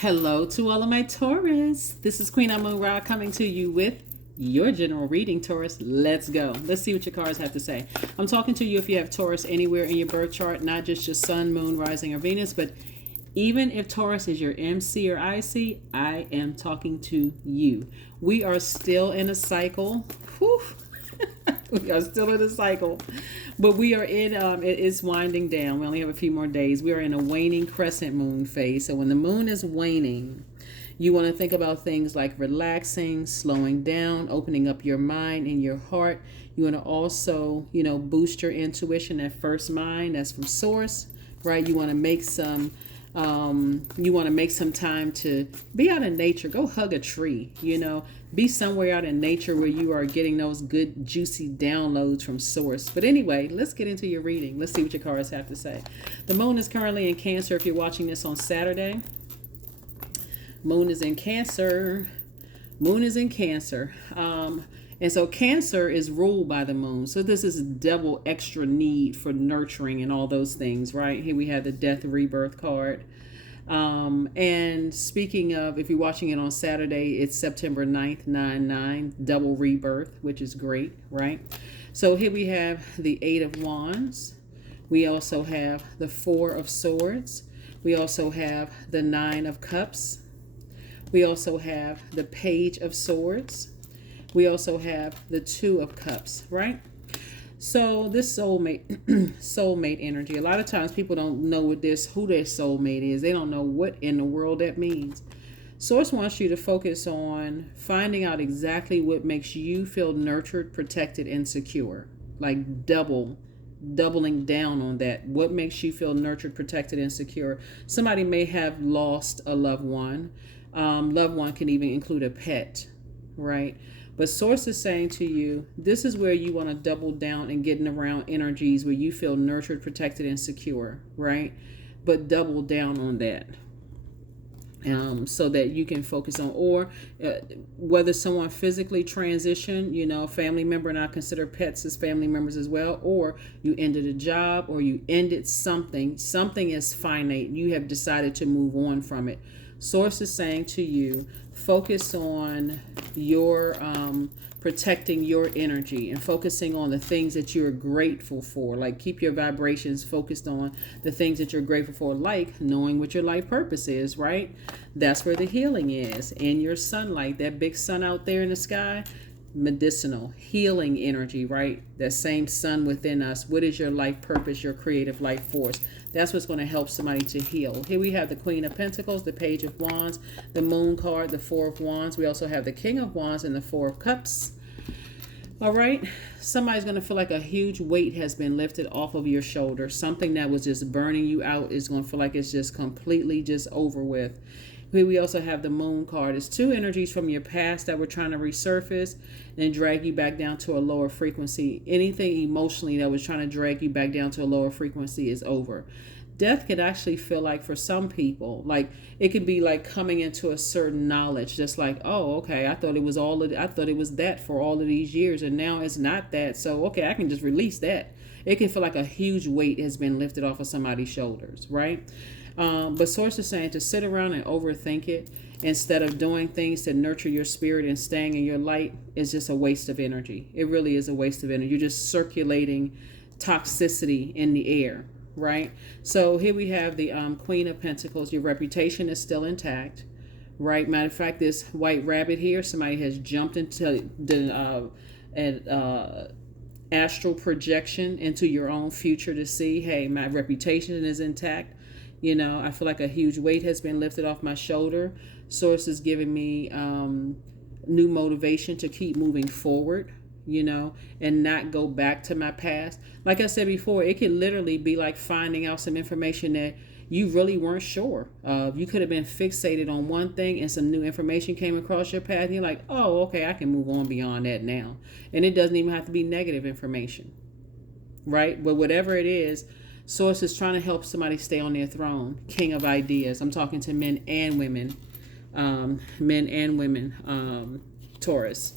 Hello to all of my Taurus. This is Queen Amun Ra coming to you with your general reading, Taurus. Let's go. Let's see what your cards have to say. I'm talking to you if you have Taurus anywhere in your birth chart, not just your sun, moon, rising, or Venus, but even if Taurus is your MC or IC, I am talking to you. We are still in a cycle. Whew. We are still in a cycle, but we are in it is winding down. We only have a few more days. We are in a waning crescent moon phase. So when the moon is waning, you want to think about things like relaxing, slowing down, opening up your mind and your heart. You want to also, boost your intuition, that first mind that's from source, right? You want to make some time to be out in nature. Go hug a tree, be somewhere out in nature where you are getting those good juicy downloads from source. But anyway, let's get into your reading. Let's see what your cards have to say. The moon is currently in Cancer if you're watching this on Saturday. Moon is in Cancer. Moon is in Cancer. And so Cancer is ruled by the moon. So this is double extra need for nurturing and all those things, right? Here we have the Death Rebirth card. And speaking of, if you're watching it on Saturday, it's September 9th, 9/9, double rebirth, which is great, right? So here we have the Eight of Wands. We also have the Four of Swords. We also have the Nine of Cups. We also have the Page of Swords. We also have the Two of Cups, right? So this soulmate energy. A lot of times people don't know who their soulmate is. They don't know what in the world that means. Source wants you to focus on finding out exactly what makes you feel nurtured, protected, and secure. Like doubling down on that. What makes you feel nurtured, protected, and secure? Somebody may have lost a loved one. Loved one can even include a pet, right? But Source is saying to you, this is where you want to double down and getting around energies where you feel nurtured, protected, and secure, right? But double down on that. So that you can focus on, or whether someone physically transitioned, family member, and I consider pets as family members as well, or you ended a job, or you ended something is finite. You have decided to move on from it. Source is saying to you, focus on your protecting your energy and focusing on the things that you're grateful for. Like, keep your vibrations focused on the things that you're grateful for, like knowing what your life purpose is, right? That's where the healing is, in your sunlight, that big sun out there in the sky. Medicinal healing energy, right? That same sun within us. What is your life purpose, your creative life force? That's what's going to help somebody to heal. Here we have the Queen of Pentacles, the Page of Wands, the Moon card, the Four of Wands. We also have the King of Wands and the Four of Cups. All right, somebody's going to feel like a huge weight has been lifted off of your shoulder. Something that was just burning you out is going to feel like it's just completely just over with. Here we also have the Moon card. It's two energies from your past that were trying to resurface and drag you back down to a lower frequency. Anything emotionally that was trying to drag you back down to a lower frequency is over. Death can actually feel like, for some people, like it could be like coming into a certain knowledge, just like, oh, okay, I thought it was that for all of these years, and now it's not that. So okay, I can just release that. It can feel like a huge weight has been lifted off of somebody's shoulders, right? But Source is saying to sit around and overthink it instead of doing things to nurture your spirit and staying in your light is just a waste of energy. It really is a waste of energy. You're just circulating toxicity in the air, right? So here we have the Queen of Pentacles. Your reputation is still intact, right? Matter of fact, this white rabbit here, somebody has jumped into the astral projection into your own future to see, hey, my reputation is intact. I feel like a huge weight has been lifted off my shoulder. Source is giving me new motivation to keep moving forward, and not go back to my past. Like I said before, it could literally be like finding out some information that you really weren't sure of. You could have been fixated on one thing and some new information came across your path and you're like, oh, okay, I can move on beyond that now. And it doesn't even have to be negative information, right? But whatever it is, Source is trying to help somebody stay on their throne. King of ideas. I'm talking to men and women. Taurus.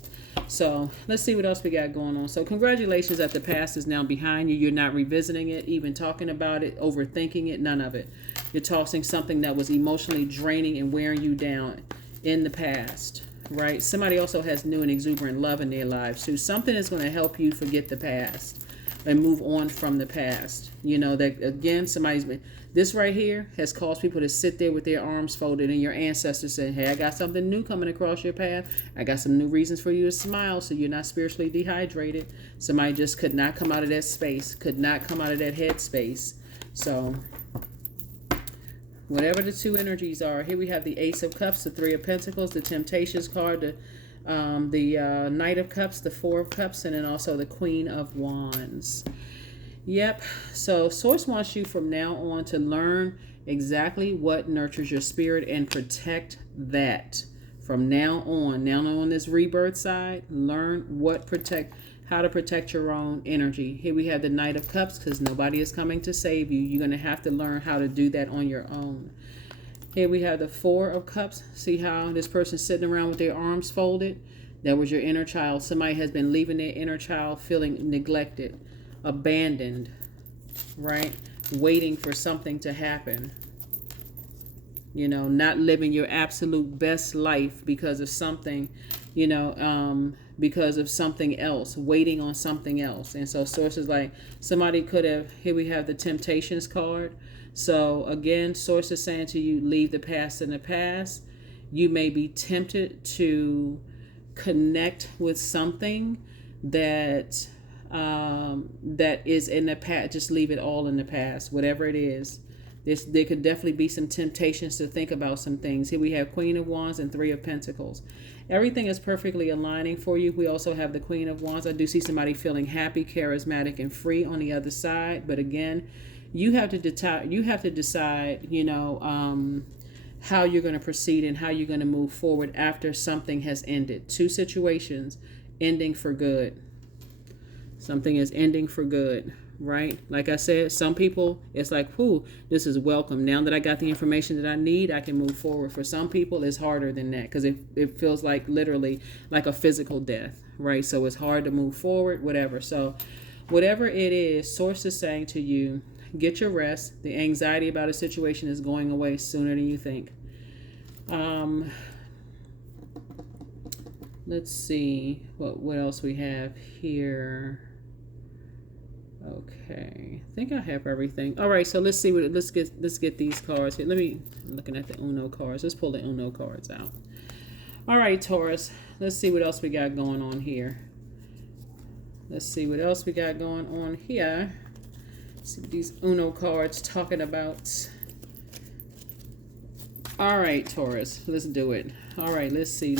So let's see what else we got going on. So congratulations that the past is now behind you. You're not revisiting it, even talking about it, overthinking it, none of it. You're tossing something that was emotionally draining and wearing you down in the past, right? Somebody also has new and exuberant love in their lives too. Something is going to help you forget the past and move on from the past. You know, that again, this right here has caused people to sit there with their arms folded and your ancestors saying, hey, I got something new coming across your path. I got some new reasons for you to smile so you're not spiritually dehydrated. Somebody just could not come out of that space, could not come out of that head space. So whatever the two energies are, here we have the Ace of Cups, the Three of Pentacles, the Temptations card, the Knight of Cups, the Four of Cups, and then also the Queen of Wands. Yep. So Source wants you from now on to learn exactly what nurtures your spirit and protect that. From now on this rebirth side, learn how to protect your own energy. Here we have the Knight of Cups, because nobody is coming to save you. You're going to have to learn how to do that on your own. Here we have the Four of Cups. See how this person's sitting around with their arms folded? That was your inner child. Somebody has been leaving their inner child feeling neglected, abandoned, right? Waiting for something to happen. You know, not living your absolute best life because of something, you know, because of something else, waiting on something else. And so Source is like, somebody could have, here we have the Temptations card. So again, Source is saying to you, leave the past in the past. You may be tempted to connect with something that that is in the past. Just leave it all in the past, whatever it is. There could definitely be some temptations to think about some things. Here we have Queen of Wands and Three of Pentacles. Everything is perfectly aligning for you. We also have the Queen of Wands. I do see somebody feeling happy, charismatic, and free on the other side. But again, you have to decide, you know, how you're going to proceed and how you're going to move forward after something has ended. Two situations ending for good. Something is ending for good, right? Like I said, some people, it's like, whew, this is welcome. Now that I got the information that I need, I can move forward. For some people, it's harder than that because it feels like literally like a physical death, right? So it's hard to move forward, whatever. So whatever it is, Source is saying to you, get your rest. The anxiety about a situation is going away sooner than you think. Let's see what else we have here. Okay, I think I have everything. All right, so let's get these cards here. I'm looking at the Uno cards. Let's pull the Uno cards out. All right, Taurus. Let's see what else we got going on here. Let's see what these Uno cards talking about. All right, Taurus. Let's do it. All right, let's see.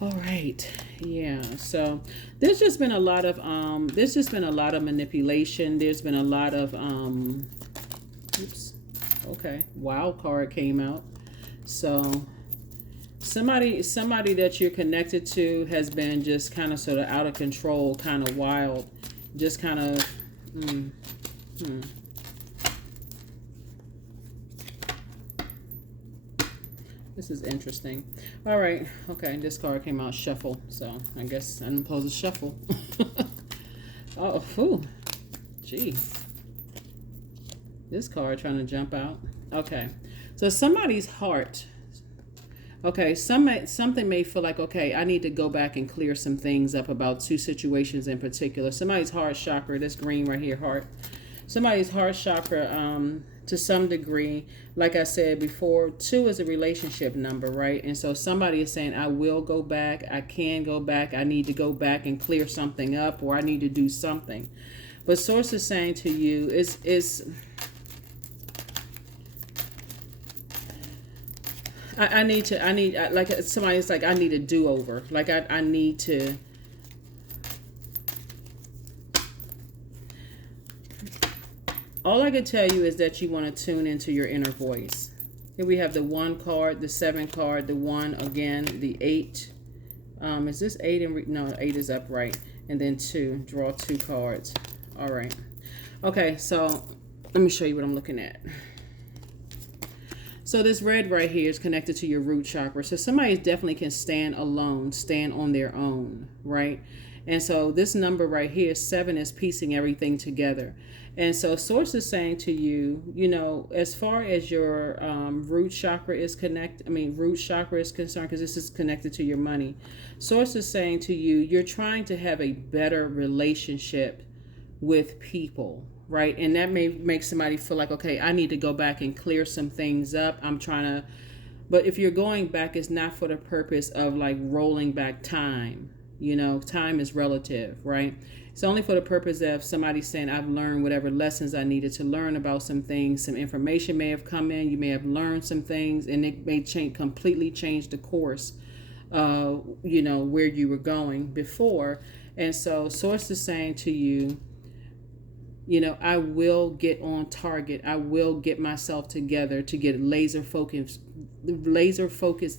All right. Yeah. So there's just been a lot of manipulation. There's been a lot of oops. Okay. Wild card came out. So somebody that you're connected to has been just kind of sort of out of control, kind of wild, just kind of This is interesting. All right. Okay. This card came out shuffle. So I guess I'm supposed to shuffle. Oh, whew. Gee. This card trying to jump out. Okay. So somebody's heart. Okay. Something may feel like, okay, I need to go back and clear some things up about two situations in particular. Somebody's heart chakra, this green right here, heart. Somebody's heart chakra, to some degree, like I said before, 2 is a relationship number, right? And so somebody is saying, I will go back, I can go back, I need to go back and clear something up, or I need to do something. But Source is saying to you, I need like somebody's like, I need a do-over. Like I need to. All I can tell you is that you want to tune into your inner voice. Here we have the 1 card, the 7 card, the 1 again, the 8. Is this 8? No, 8 is upright. And then 2. Draw 2 cards. All right. Okay, so let me show you what I'm looking at. So this red right here is connected to your root chakra. So somebody definitely can stand alone, stand on their own, right? And so this number right here, 7, is piecing everything together. And so source is saying to you, as far as your root chakra is root chakra is concerned, because this is connected to your money. Source is saying to you, you're trying to have a better relationship with people, right? And that may make somebody feel like, okay, I need to go back and clear some things up. But if you're going back, it's not for the purpose of like rolling back time. Time is relative, right? It's only for the purpose of somebody saying, I've learned whatever lessons I needed to learn about some things. Some information may have come in. You may have learned some things, and it may completely change the course, where you were going before. And so Source is saying to you, I will get on target. I will get myself together to get laser focused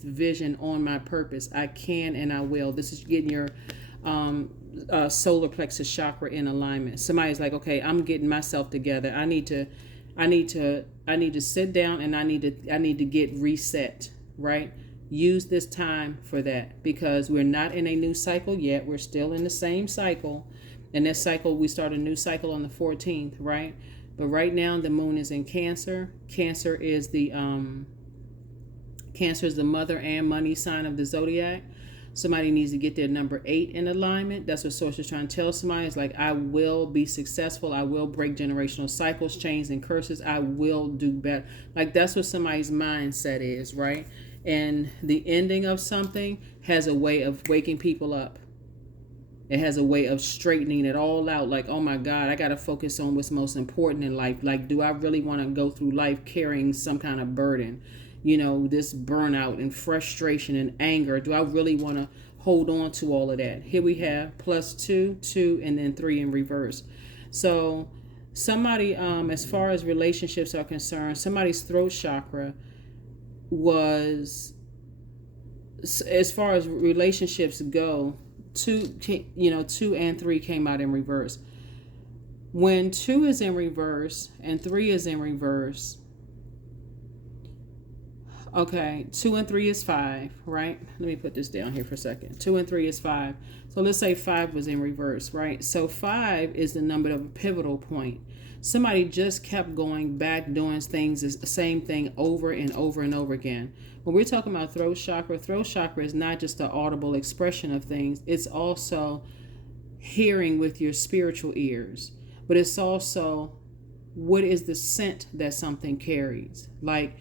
vision on my purpose. I can and I will. This is getting your solar plexus chakra in alignment. Somebody's like, okay, I'm getting myself together. I need to sit down, and I need to get reset, right? Use this time for that, because we're not in a new cycle yet. We're still in the same cycle. And this cycle, we start a new cycle on the 14th, right? But right now the moon is in Cancer. Cancer is the mother and money sign of the Zodiac. Somebody needs to get their number 8 in alignment. That's what Source is trying to tell somebody. It's like, I will be successful. I will break generational cycles, chains, and curses. I will do better. Like, that's what somebody's mindset is, right? And the ending of something has a way of waking people up. It has a way of straightening it all out. Like, oh my God, I got to focus on what's most important in life. Like, do I really want to go through life carrying some kind of burden? This burnout and frustration and anger. Do I really want to hold on to all of that? Here we have +2, 2, and then 3 in reverse. So somebody, as far as relationships are concerned, somebody's throat chakra was, as far as relationships go, 2 and 3 came out in reverse. When 2 is in reverse and 3 is in reverse, okay, 2 and 3 is 5, right? Let me put this down here for a second. 2 and 3 is 5. So let's say 5 was in reverse, right? So 5 is the number of a pivotal point. Somebody just kept going back, doing things, the same thing over and over and over again. When we're talking about throat chakra is not just the audible expression of things. It's also hearing with your spiritual ears. But it's also, what is the scent that something carries? Like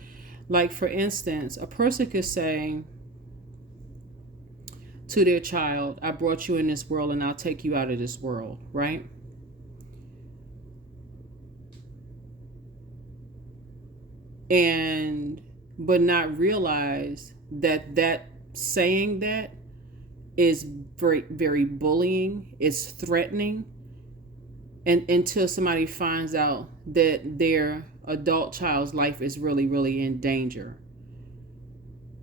for instance, a person could say to their child, I brought you in this world and I'll take you out of this world, right? But not realize that saying that is very, very bullying, it's threatening, and until somebody finds out that their adult child's life is really, really in danger.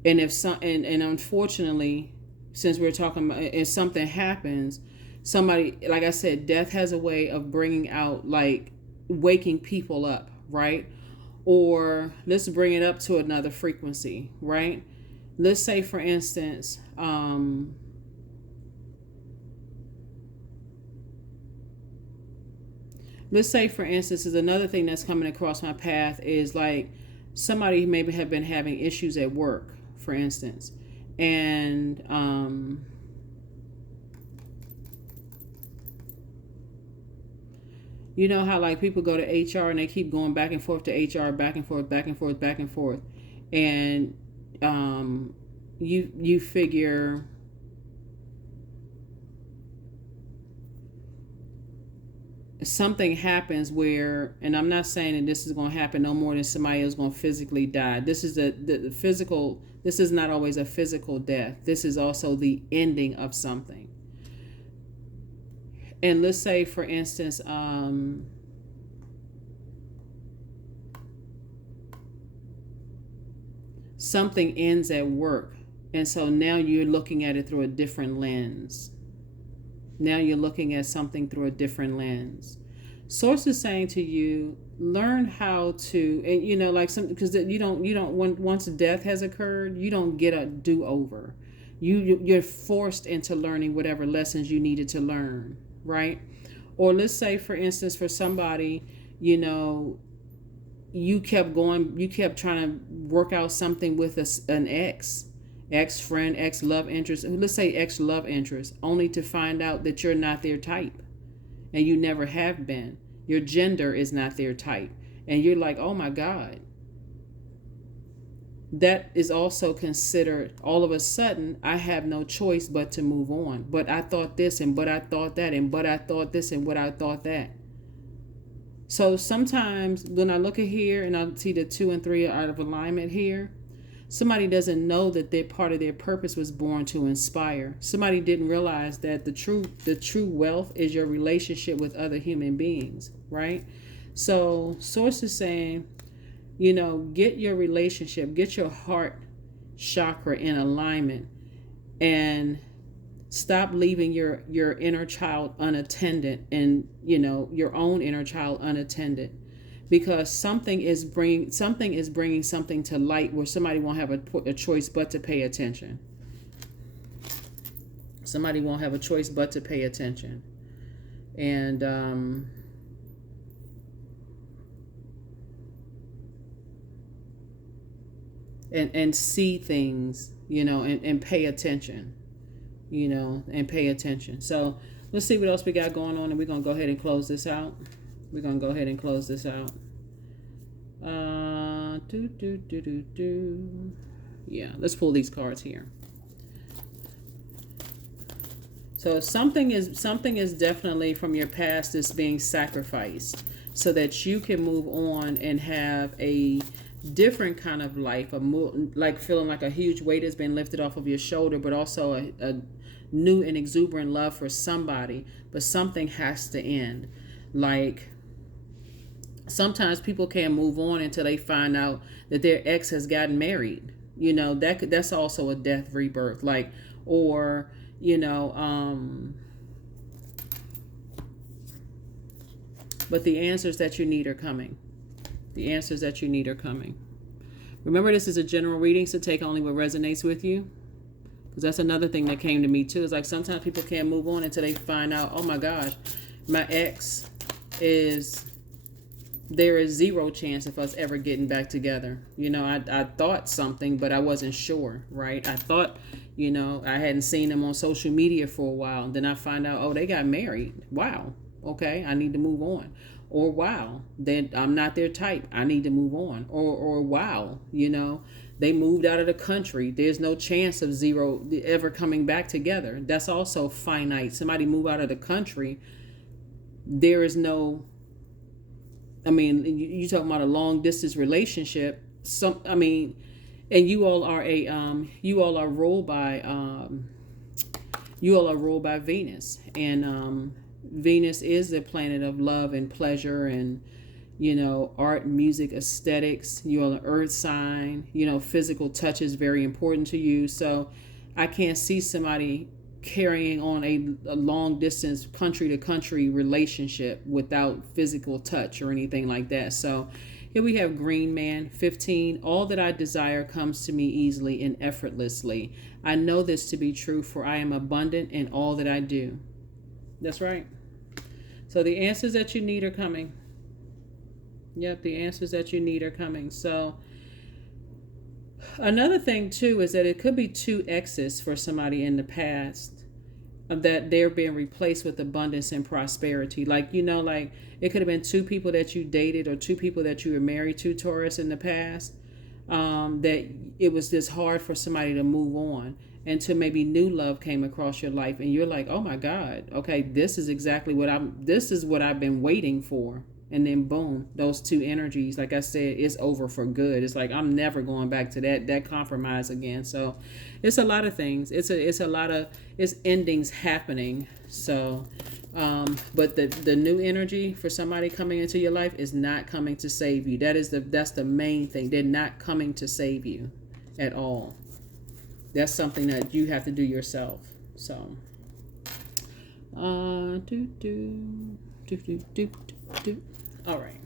And and unfortunately, since we're talking about, if something happens, somebody, like I said, death has a way of bringing out, like, waking people up, right? Or let's bring it up to another frequency, right? Let's say, for instance, is another thing that's coming across my path is like somebody maybe have been having issues at work, for instance, and you know how like people go to HR and they keep going back and forth to HR, back and forth, back and forth, back and forth. And you figure something happens where, and I'm not saying that this is going to happen no more than somebody else going to physically die. This is the physical, this is not always a physical death. This is also the ending of something. And let's say, for instance, something ends at work. And so now you're looking at it through a different lens. Now you're looking at something through a different lens. Source is saying to you, learn how to, and you know, like because you don't, once death has occurred, you don't get a do-over. You're forced into learning whatever lessons you needed to learn. Right? Or let's say, for instance, for somebody, you know, you kept trying to work out something with an ex friend, ex love interest, let's say ex love interest, only to find out that you're not their type, and you never have been. Your gender is not their type, and you're like, oh my God. That is also considered, all of a sudden, I have no choice but to move on. But I thought this, and but I thought that, and but I thought this, and what I thought that. So sometimes when I look at here and I see the 2 and 3 are out of alignment here, somebody doesn't know that their part of their purpose was born to inspire. Somebody didn't realize that the true wealth is your relationship with other human beings, right? So Source is saying, you know, get your relationship, get your heart chakra in alignment, and stop leaving your inner child unattended, and, you know, your own inner child unattended, because something is bringing something to light where somebody won't have a choice but to pay attention. Somebody won't have a choice but to pay attention. And see things, you know, and pay attention, you know, and pay attention. So let's see what else we got going on, and we're going to go ahead and close this out. Yeah, let's pull these cards here. So something is definitely from your past is being sacrificed so that you can move on and have a different kind of life, like feeling like a huge weight has been lifted off of your shoulder, but also a new and exuberant love for somebody. But something has to end. Like, sometimes people can't move on until they find out that their ex has gotten married. You know, that's also a death rebirth. Like, or, you know, but the answers that you need are coming. The answers that you need are coming. Remember, this is a general reading, so take only what resonates with you. Because that's another thing that came to me too. It's like sometimes people can't move on until they find out, oh my gosh, my ex there is zero chance of us ever getting back together. You know, I thought something, but I wasn't sure, right? I thought, you know, I hadn't seen them on social media for a while. And then I find out, oh, they got married. Wow. Okay, I need to move on. Or wow, then I'm not their type. I need to move on. Or wow, you know, they moved out of the country. There's no chance of zero ever coming back together. That's also finite. Somebody move out of the country. There is no, I mean, you talking about a long distance relationship. And you all are ruled by Venus, and Venus is the planet of love and pleasure and, you know, art, music, aesthetics. You're an earth sign. You know, physical touch is very important to you. So I can't see somebody carrying on a long distance country to country relationship without physical touch or anything like that. So here we have Green Man 15. All that I desire comes to me easily and effortlessly. I know this to be true, for I am abundant in all that I do. That's right. So the answers that you need are coming. Yep, the answers that you need are coming. So another thing too is that it could be 2 exes for somebody in the past, that they're being replaced with abundance and prosperity. Like, you know, like it could have been 2 people that you dated or 2 people that you were married to, Taurus, in the past, that it was just hard for somebody to move on, until maybe new love came across your life and you're like, oh my God, okay, this is what I've been waiting for. And then boom, those 2 energies, like I said, it's over for good. It's like, I'm never going back to that compromise again. So it's a lot of things. It's endings happening. So, but the new energy for somebody coming into your life is not coming to save you. That's the main thing. They're not coming to save you at all. That's something that you have to do yourself. So, all right.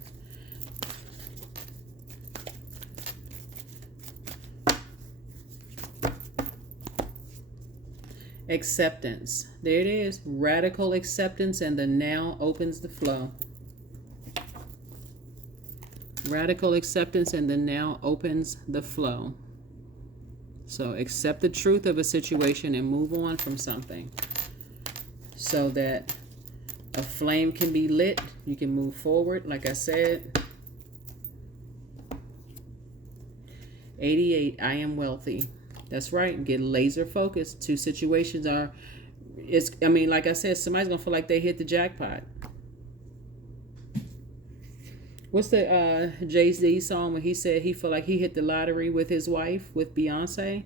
Acceptance. There it is. Radical acceptance, and the now opens the flow. Radical acceptance, and then now opens the flow. So accept the truth of a situation and move on from something so that a flame can be lit. You can move forward, like I said. 88, I am wealthy. That's right. Get laser focused. Two situations are, I mean, like I said, somebody's going to feel like they hit the jackpot. What's the Jay-Z song when he said he felt like he hit the lottery with his wife, with Beyonce?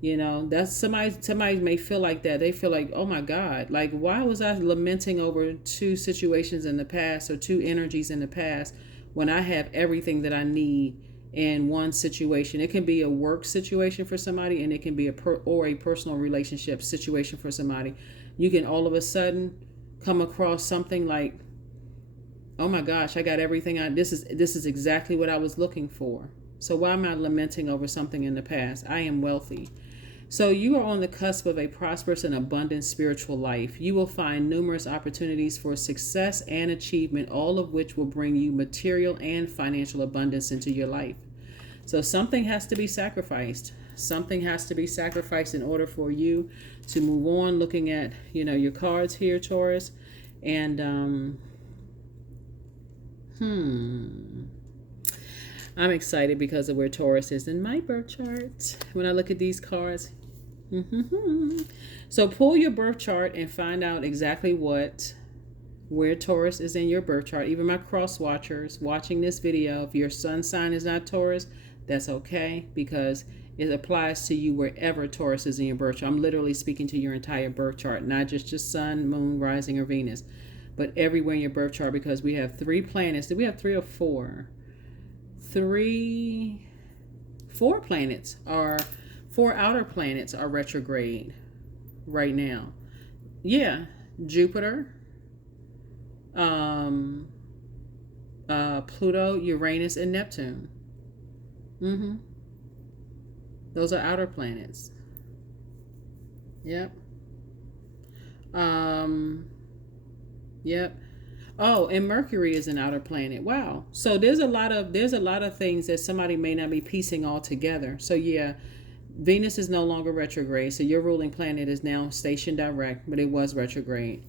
You know, that's somebody may feel like that. They feel like, oh my God, like, why was I lamenting over two situations in the past or two energies in the past when I have everything that I need in one situation? It can be a work situation for somebody, and it can be a personal relationship situation for somebody. You can all of a sudden come across something like, oh my gosh, I got everything. This is exactly what I was looking for. So why am I lamenting over something in the past? I am wealthy. So you are on the cusp of a prosperous and abundant spiritual life. You will find numerous opportunities for success and achievement, all of which will bring you material and financial abundance into your life. So something has to be sacrificed. Something has to be sacrificed in order for you to move on. Looking at, your cards here, Taurus. And I'm excited because of where Taurus is in my birth chart. When I look at these cards. So pull your birth chart and find out exactly where Taurus is in your birth chart. Even my cross watchers watching this video, if your sun sign is not Taurus, that's okay, because it applies to you wherever Taurus is in your birth chart. I'm literally speaking to your entire birth chart, not just your sun, moon, rising, or Venus, but everywhere in your birth chart, because we have 3 planets. Did we have 3 or 4? 4 planets are 4 outer planets are retrograde right now. Yeah, Jupiter, Pluto, Uranus, and Neptune. Those are outer planets. Yep. Yep. Oh, and Mercury is an outer planet. Wow. So there's a lot of things that somebody may not be piecing all together. So yeah, Venus is no longer retrograde. So your ruling planet is now stationed direct, but it was retrograde.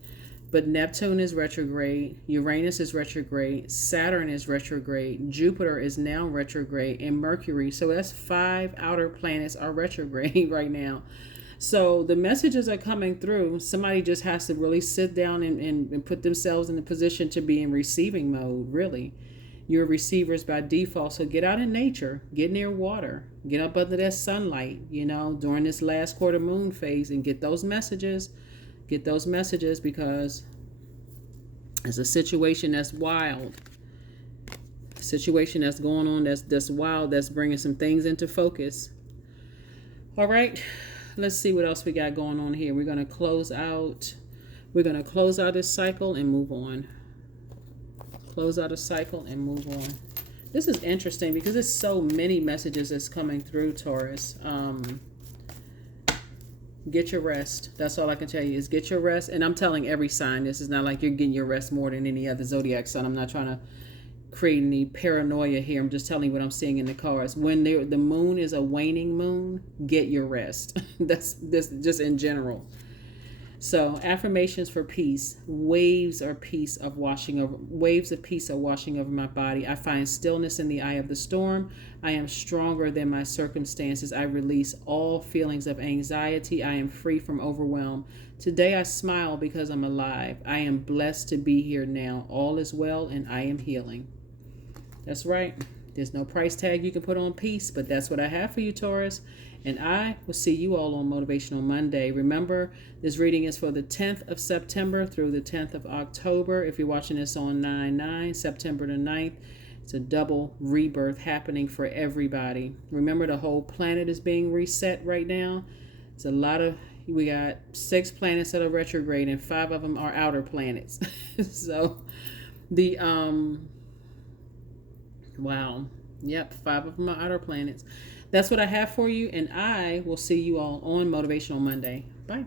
But Neptune is retrograde, Uranus is retrograde, Saturn is retrograde, Jupiter is now retrograde, and Mercury. So that's 5 outer planets are retrograde right now. So the messages are coming through. Somebody just has to really sit down and put themselves in a position to be in receiving mode, really. You're receivers by default. So get out in nature, get near water, get up under that sunlight, during this last quarter moon phase, and get those messages. Get those messages, because it's a situation that's wild. A situation that's going on that's wild, that's bringing some things into focus. All right. Let's see what else we got going on here. We're going to close out this cycle and move on. Close out a cycle and move on. This is interesting because there's so many messages that's coming through, Taurus. Get your rest. That's all I can tell you is get your rest. And I'm telling every sign, this is not like you're getting your rest more than any other zodiac sign. I'm not trying to create any paranoia here. I'm just telling you what I'm seeing in the cards. When the moon is a waning moon, get your rest. That's just in general. So affirmations for peace. Waves of peace are washing over my body. I find stillness in the eye of the storm. I am stronger than my circumstances. I release all feelings of anxiety. I am free from overwhelm. Today I smile because I'm alive. I am blessed to be here now. All is well and I am healing. That's right. There's no price tag you can put on peace, but that's what I have for you, Taurus. And I will see you all on Motivational Monday. Remember, this reading is for the 10th of September through the 10th of October. If you're watching this on 9/9, September the 9th, it's a double rebirth happening for everybody. Remember, the whole planet is being reset right now. It's we got 6 planets that are retrograde and 5 of them are outer planets. So wow. Yep, 5 of them are outer planets. That's what I have for you, and I will see you all on Motivational Monday. Bye.